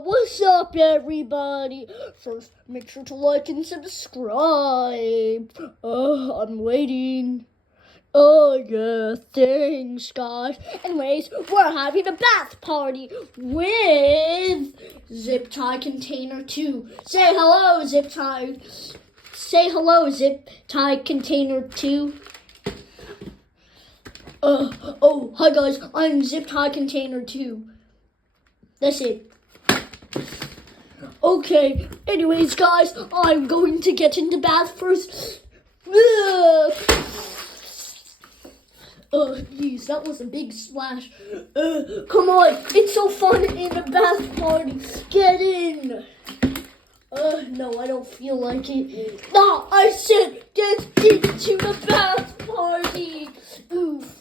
What's up, everybody? First, make sure to like and subscribe. I'm waiting. Oh, yeah, thanks, guys. Anyways, we're having a bath party with Zip Tie Container 2. Say hello, Zip Tie. Say hello, Zip Tie Container 2. Hi, guys. I'm Zip Tie Container 2. That's it. Okay, anyways, guys, I'm going to get in the bath first. Jeez, that was a big splash. Come on, it's so fun in a bath party. Get in. No, I don't feel like it. No, I said get into the bath party. Oof.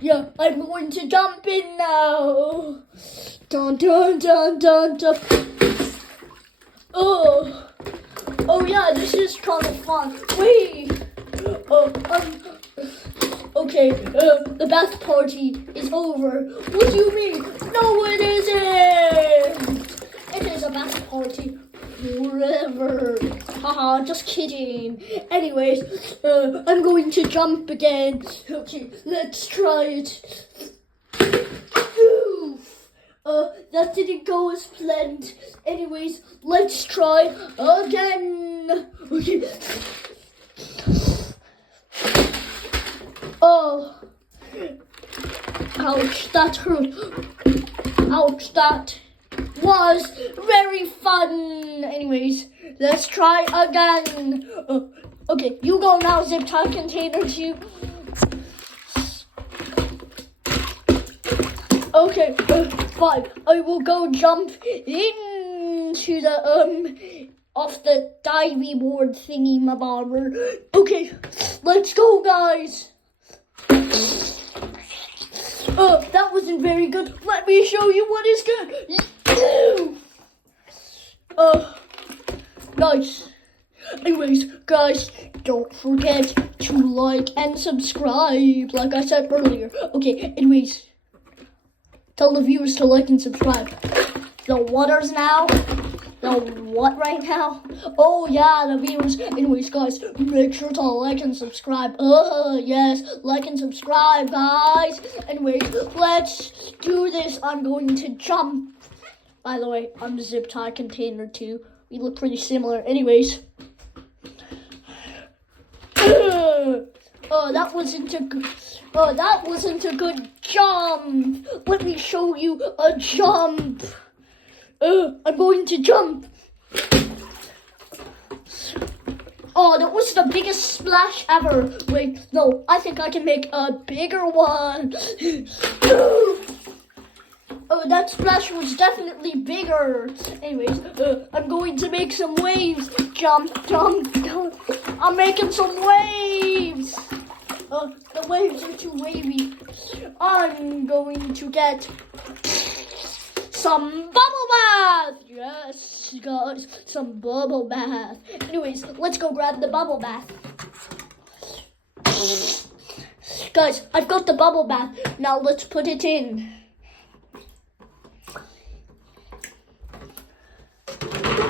Yeah, I'm going to jump in now. Dun dun dun dun dun. Oh yeah, this is kind of fun. Wait. Okay, the bath party is over. What do you mean? No, it isn't. It is a bath party forever. Haha, just kidding. Anyways, I'm going to jump again. Okay, let's try it. That didn't go as planned. Anyways, let's try again. Okay. Oh. Ouch, that hurt. Ouch, that was very fun. Anyways, let's try again. Okay, you go now, Zip Tie Container 2. Okay, fine. I will go jump into the off the divey board thingy my bomber. Okay, let's go, guys. That wasn't very good. Let me show you what is good. Nice. Anyways, guys, don't forget to like and subscribe, like I said earlier. Okay, anyways. Tell the viewers to like and subscribe. The waters now? The what right now? Oh yeah, the viewers. Anyways, guys, make sure to like and subscribe. Yes, like and subscribe, guys. Anyways, let's do this. I'm going to jump. By the way, I'm Zip Tie Container 2. We look pretty similar. Anyways. That wasn't a good jump. Let me show you a jump. I'm going to jump. Oh, that was the biggest splash ever. Wait, no, I think I can make a bigger one. That splash was definitely bigger. Anyways, I'm going to make some waves. Jump, jump, jump. I'm making some waves. The waves are too wavy. I'm going to get some bubble bath. Yes, guys, some bubble bath. Anyways, let's go grab the bubble bath. Guys, I've got the bubble bath. Now let's put it in.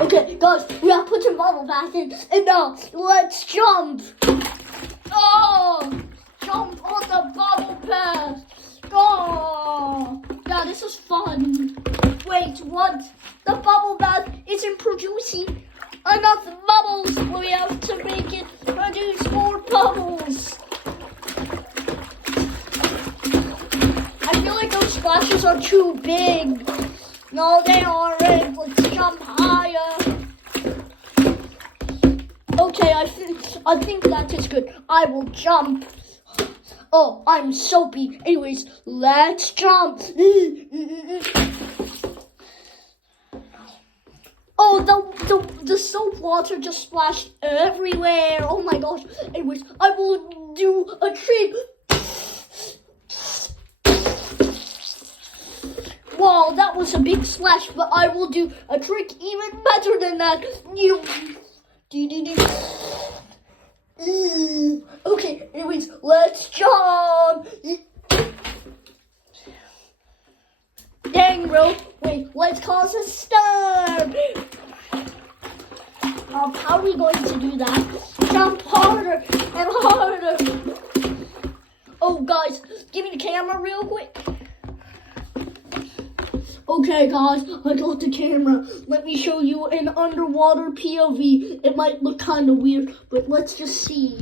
Okay, guys, we have put some bubble bath in. And now, let's jump. Oh! Jump on the bubble bath. Oh, yeah, this is fun. Wait, what? The bubble bath isn't producing enough bubbles. We have to make it produce more bubbles. I feel like those splashes are too big. No, they aren't. Let's jump higher. Okay, I think that is good. I will jump. Oh, I'm soapy. Anyways, let's jump. Oh, the soap water just splashed everywhere. Oh my gosh. Anyways, I will do a trick. Wow, that was a big splash, but I will do a trick even better than that. Okay, anyways, let's jump. Dang, bro. Wait, let's cause a storm. How are we going to do that? Jump harder and harder. Oh, guys, give me the camera real quick. Okay, guys, I got the camera. Let me show you an underwater POV. It might look kind of weird, but let's just see.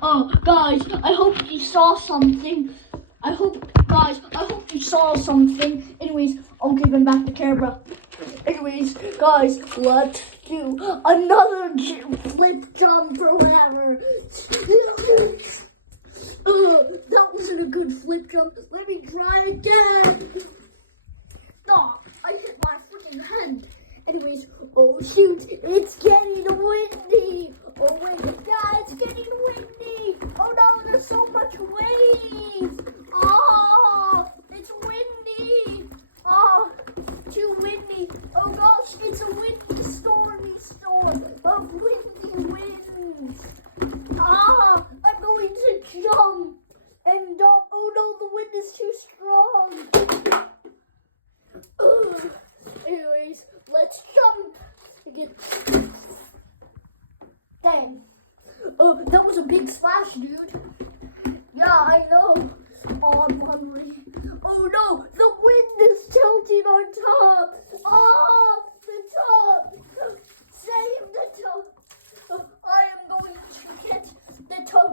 Oh, guys, I hope you saw something. I hope you saw something. Anyways, I'll give him back the camera. Anyways, guys, let's do another flip jump or whatever. That wasn't a good flip jump. Let me try again. Stop. I hit my freaking head. Anyways, oh shoot, it's getting windy. Oh wait, yeah, it's getting windy. Oh no, there's so much waves. Oh, it's windy. Oh, too windy. Oh gosh, it's a windy, stormy storm of windy winds. Ah, I'm going to jump and oh no, the wind is too strong. Anyways, let's jump again. Dang. Oh, that was a big splash, dude. Yeah, I know. Oh, I'm hungry. Oh no, the wind is tilting on top. Ah, the top. Save the top. I am going to get the top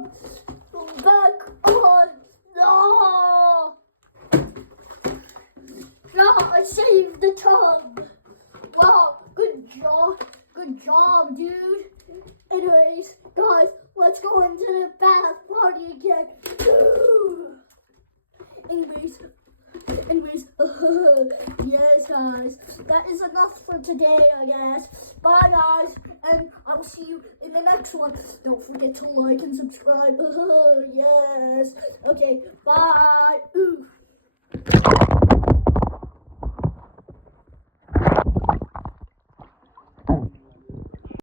back on. No. No, I saved the tub. Wow, good job, dude. Anyways, guys, let's go into the bath party again. Anyways, yes, guys, that is enough for today, I guess. Bye, guys, and I'll see you in the next one. Don't forget to like and subscribe. Yes. Okay, bye.